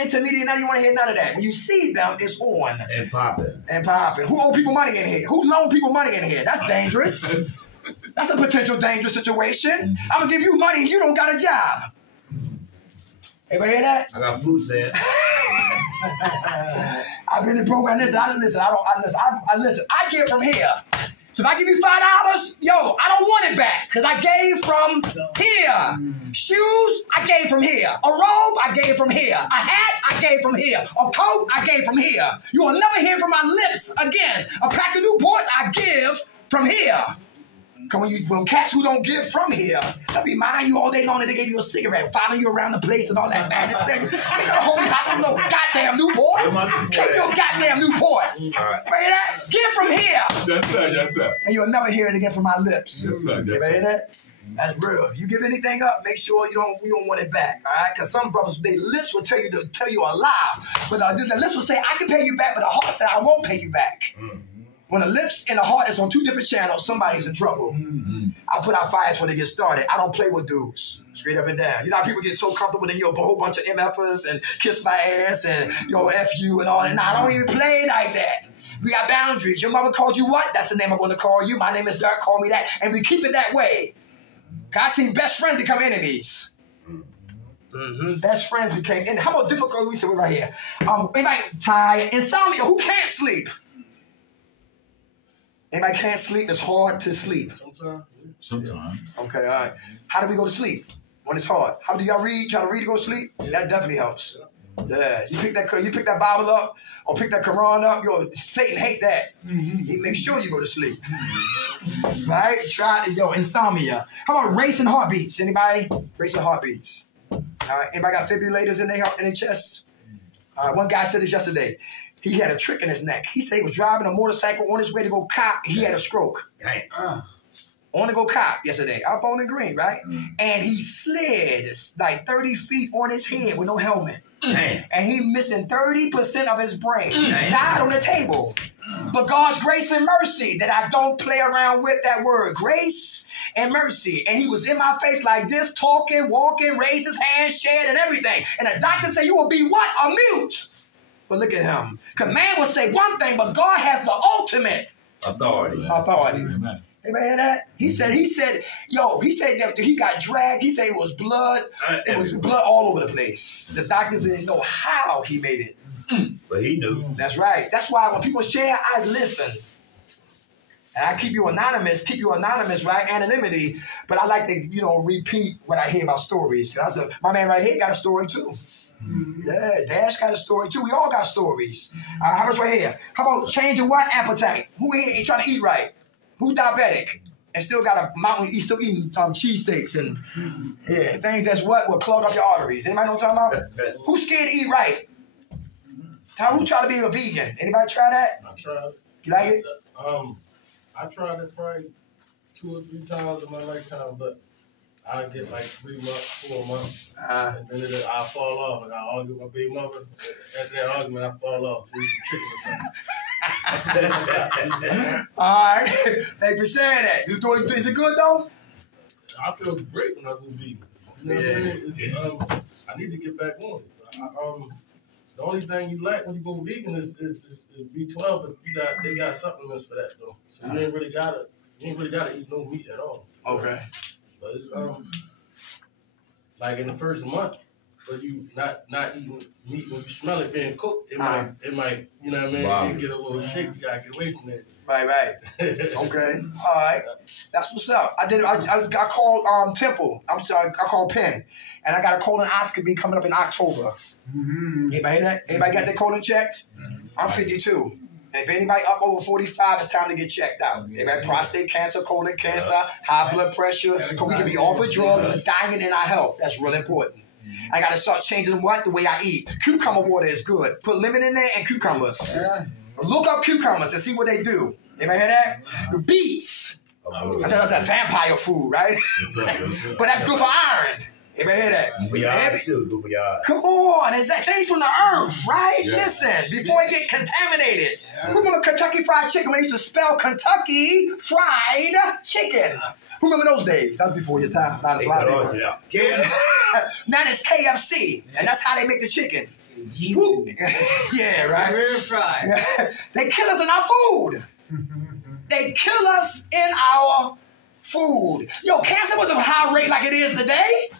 intermediate, none. You want to hear none of that. When you see them, it's on. And popping. And popping. Who owe people money in here? Who loan people money in here? That's dangerous. That's a potential dangerous situation. I'm going to give you money and you don't got a job. Everybody hear that? I got food there. I've been in the program. Listen. I get from here. So if I give you $5, yo, I don't want it back because I gave from here. Shoes, I gave from here. A robe, I gave from here. A hat, I gave from here. A coat, I gave from here. You will never hear from my lips again. A pack of Newports, I give from here. Come when cats who don't give from here, they'll be minding you all day long and they gave you a cigarette, following you around the place and all that madness. They ain't gonna hold me hostage no goddamn Newport. Keep your goddamn Newport. Right. Ready that? Give from here. Yes, sir. Yes, sir. And you'll never hear it again from my lips. Yes, sir. Yes, ready that? That's real. You give anything up, make sure we don't want it back. All right? Because some brothers, their lips will tell you a lie, but the lips will say I can pay you back, but the heart said I won't pay you back. When the lips and the heart is on two different channels, somebody's in trouble. I put out fires when they get started. I don't play with dudes. Straight up and down. You know how people get so comfortable and a whole bunch of MFers and kiss my ass and F you and all that. Nah, I don't even play like that. We got boundaries. Your mother called you what? That's the name I'm going to call you. My name is Dirk. Call me that. And we keep it that way. I seen best friends become enemies. Best friends became enemies. How about difficult? We say right here. Anybody tired? Insomnia. Who can't sleep? Anybody can't sleep? It's hard to sleep. Sometimes. Okay, all right. How do we go to sleep when it's hard? How do y'all read? Try to read to go to sleep? Yeah. That definitely helps. Yeah. You pick that Bible up or pick that Quran up. Yo, Satan hate that. He makes sure you go to sleep. Right? Insomnia. How about racing heartbeats? Anybody? Racing heartbeats. All right. Anybody got defibrillators in their chest? All right. One guy said this yesterday. He had a trick in his neck. He said he was driving a motorcycle on his way to go cop. He had a stroke. On to go cop yesterday. Up on the green, right? And he slid like 30 feet on his head with no helmet. And he missing 30% of his brain. Died on the table. But God's grace and mercy that I don't play around with that word. Grace and mercy. And he was in my face like this, talking, walking, raised his hand, shared and everything. And the doctor said, you will be what? A mute. But look at him. Because man will say one thing, but God has the ultimate authority. Amen. Amen. Hear that? He said that he got dragged. He said it was blood. It was blood all over the place. The doctors didn't know how he made it. But he knew. That's right. That's why when people share, I listen. And I keep you anonymous, right? Anonymity. But I like to, repeat what I hear about stories. My man right here got a story too. Yeah, Dash got a story too. We all got stories. How about right here? How about changing what appetite? Who here ain't trying to eat right? Who diabetic? and still got a mountain. He's still eating cheesesteaks and things that's what will clog up your arteries. Anybody know what I'm talking about? Who's scared to eat right? Who try to be a vegan? Anybody try that? I tried. You like it? I tried it probably 2 or 3 times in my lifetime, but I get like 3 months, 4 months, and then I fall off. And I argue with my big mother. After that argument, I fall off. Eat some chicken or something. All right. Thank you for sharing that. Is it good though? I feel great when I go vegan. You know what I mean? I need to get back on it. The only thing you lack when you go vegan is B12, but they got supplements for that though. So you ain't really gotta eat no meat at all. Okay. But it's like in the first month, but you not eating meat when you smell it being cooked, it might you know what I mean? Wow. You get a little shake, you gotta get away from that. Right. Okay. All right. That's what's up. I called Temple. I'm sorry, I called Penn. And I got a colonoscopy coming up in October. Mm-hmm. Anybody hear that? Anybody got their colon checked? I'm 52. And if anybody up over 45, it's time to get checked out. Anybody prostate cancer, colon cancer, high blood pressure, so we can be off of drugs and dying in our health. That's really important. I got to start changing the way I eat. Cucumber water is good. Put lemon in there and cucumbers. Look up cucumbers and see what they do. Anybody hear that? Beets. I know that's a vampire food, right? But that's good for iron. Anybody hear that? Come on, it's that things from the earth, right? Yeah. Listen, before it get contaminated. Who remember Kentucky Fried Chicken when they used to spell Kentucky Fried Chicken? Who remember those days? That was before your time. Now it's KFC, and that's how they make the chicken. Yeah, right? Very fried. They kill us in our food. They kill us in our food. Yo, cancer was a high rate like it is today.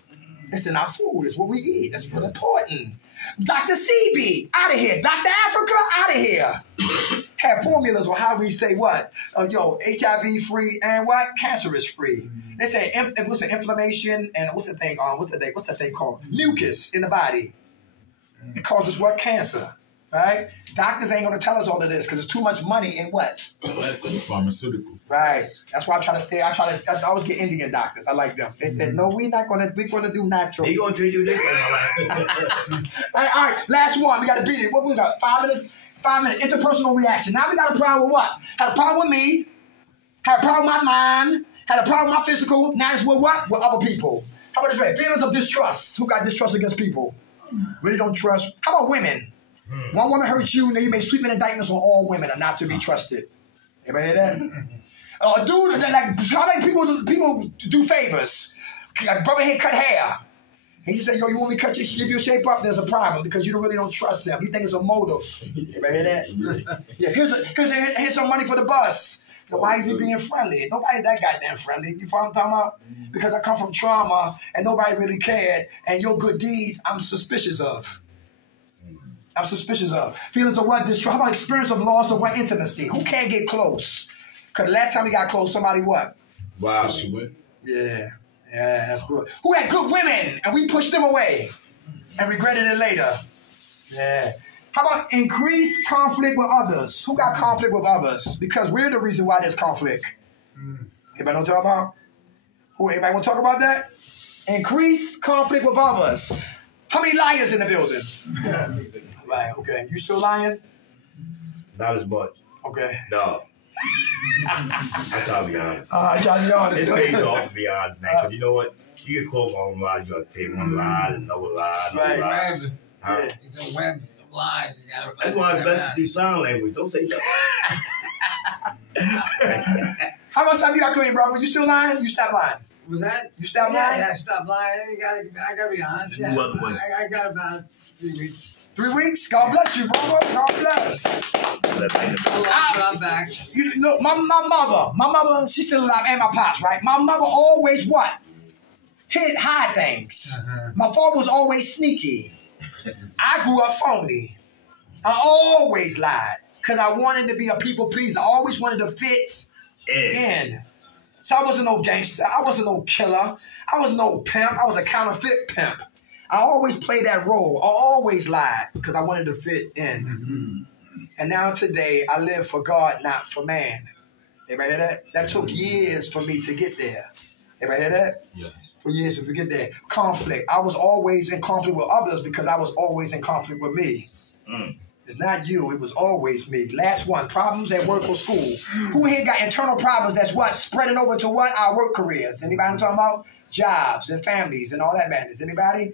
It's in our food. It's what we eat. That's really important. Dr. CB, out of here. Dr. Africa, out of here. Have formulas on how we say what? HIV free and what? Cancer is free. They say inflammation and what's the thing called? Mucus in the body. It causes what? Cancer. Right? Doctors ain't going to tell us all of this because there's too much money in what? Pharmaceutical. Right. That's why I always get Indian doctors. I like them. They said, no, we're going to do natural. He going to treat you different. All right. Last one. We got to beat it. What we got? 5 minutes. 5 minutes. Interpersonal reaction. Now we got a problem with what? Had a problem with me. Had a problem with my mind. Had a problem with my physical. Now it's with what? With other people. How about this way? Feelings of distrust. Who got distrust against people? Really don't trust. How about women? One woman hurts you, and then you make sweeping indictments on all women are not to be trusted. Anybody hear that? Dude, like how many people do favors? Like brother here cut hair. He just said, yo, you want me to give your shape up? There's a problem because you really don't trust him. You think it's a motive. Anybody hear that? Yeah, here's some money for the bus. Then why is he being friendly? Nobody's that goddamn friendly. You follow what I'm talking about? Because I come from trauma and nobody really cared, and your good deeds I'm suspicious of. I'm suspicious of. Feelings of what? Distrust. How about experience of loss of what? Intimacy. Who can't get close? Because the last time we got close, somebody what? Wow. Yeah, that's good. Who had good women and we pushed them away and regretted it later? Yeah. How about increased conflict with others? Who got conflict with others? Because we're the reason why there's conflict. Anybody know what I'm talking about? Anybody want to talk about that? Increased conflict with others. How many liars in the building? Right, okay. You still lying? Not as much. Okay. No. I'm trying to be honest. I'm trying to be honest. It's paid off to be honest, man. Because you know what? You get close on lies, you got to take one lie, another lie, another lie. Right. It's a web of lies. That's why it's better to do sign language. Don't say that. How much time you got clean, bro? You still lying? You stop lying. Was that? You stopped lying? Yeah, I stopped lying. I gotta be honest. Yeah. I got about 3 weeks. 3 weeks? God bless you, brother. God bless. I'm back. My mother, she's still alive, and my pops, right? My mother always what? Hide things. My father was always sneaky. I grew up phony. I always lied because I wanted to be a people pleaser. I always wanted to fit in. So I wasn't no gangster. I wasn't no killer. I was no pimp. I was a counterfeit pimp. I always played that role. I always lied because I wanted to fit in. And now today, I live for God, not for man. Everybody hear that? That took years for me to get there. Everybody hear that? Yeah. For years to get there. Conflict. I was always in conflict with others because I was always in conflict with me. It's not you. It was always me. Last one. Problems at work or school. Who here got internal problems that's what? Spreading over to what? Our work careers. Anybody I'm talking about? Jobs and families and all that madness. Anybody?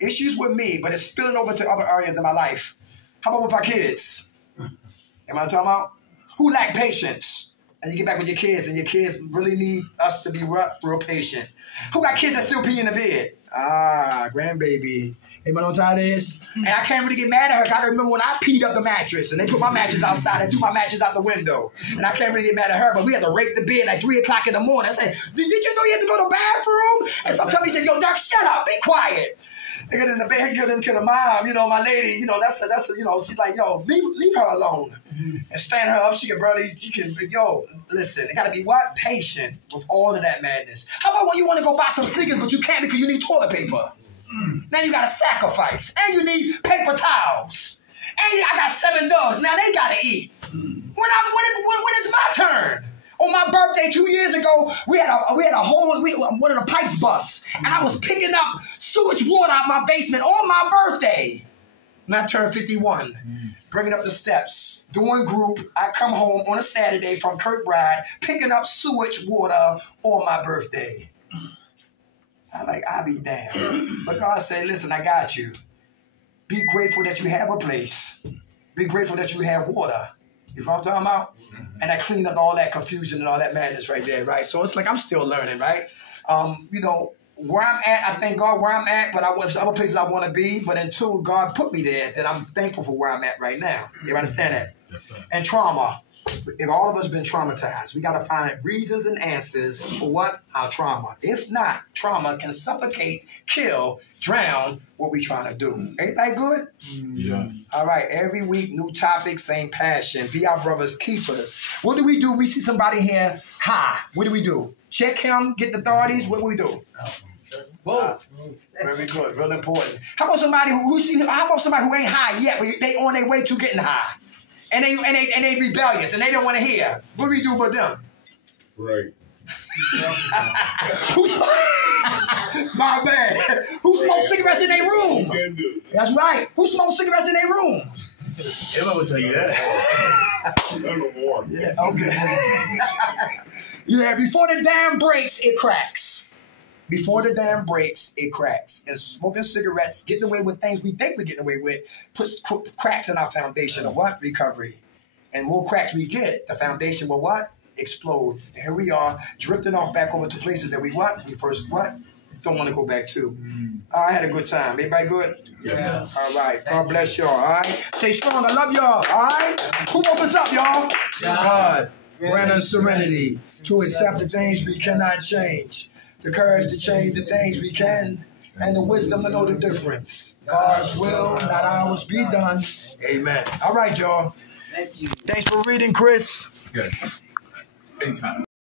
Issues with me, but it's spilling over to other areas of my life. How about with our kids? Am I talking about? Who lack patience? And you get back with your kids, and your kids really need us to be real patient. Who got kids that still pee in the bed? Grandbaby. Anybody know what time it is? And I can't really get mad at her, because I remember when I peed up the mattress, and they put my mattress outside and threw my mattress out the window. And I can't really get mad at her, but we had to rape the bed at 3 o'clock in the morning. I said, did you know you had to go to the bathroom? And sometimes he said, yo, Doc, shut up, be quiet. They get in the bed, get into the mom, my lady, that's she's like, yo, leave her alone. And stand her up, she can, listen, they gotta be what? Patient with all of that madness. How about when you wanna go buy some sneakers, but you can't because you need toilet paper? Now you gotta sacrifice. And you need paper towels. And I got 7 dogs, now they gotta eat. When is my turn? On my birthday 2 years ago, we had a hole, one of the pipes bust, and I was picking up sewage water out my basement on my birthday. And I turned 51, bringing up the steps, doing group. I come home on a Saturday from Kirkbride, picking up sewage water on my birthday. I'll be damned. But God said, listen, I got you. Be grateful that you have a place. Be grateful that you have water. You know what I'm talking about? And I cleaned up all that confusion and all that madness right there, right? So it's like I'm still learning, right? Where I'm at, I thank God where I'm at, but there's other places I want to be. But until God put me there, then I'm thankful for where I'm at right now. You understand that? Yes, sir. And trauma. If all of us have been traumatized, we got to find reasons and answers for what? Our trauma. If not, trauma can suffocate, kill, drown what we trying to do. Ain't that good? Yeah. All right. Every week, new topic, same passion. Be our brother's keepers. What do? We see somebody here high. What do we do? Check him, get the authorities. What do we do? Very good. Real important. How about somebody who ain't high yet, but they on their way to getting high? And they rebellious and they don't want to hear. What do we do for them? Right. My bad. Who smokes cigarettes in their room? That's right. Who smokes cigarettes in their room? Everyone will tell you that. No more. Yeah, okay. Yeah, before the dam breaks, it cracks. Before the dam breaks, it cracks. And smoking cigarettes, getting away with things we think we're getting away with, puts cracks in our foundation of what? Recovery. And more cracks we get, the foundation will what? Explode. And here we are, drifting off back over to places that we first don't want to go back to. I had a good time. Everybody good? Yeah. All right. God bless y'all. All right. Stay strong. I love y'all. All right. Who opens up, y'all? God. Grant us serenity to accept the things we cannot change. The courage to change the things we can, and the wisdom to know the difference. God's will, not ours, be done. Amen. All right, y'all. Thank you. Thanks for reading, Chris. Good. Anytime.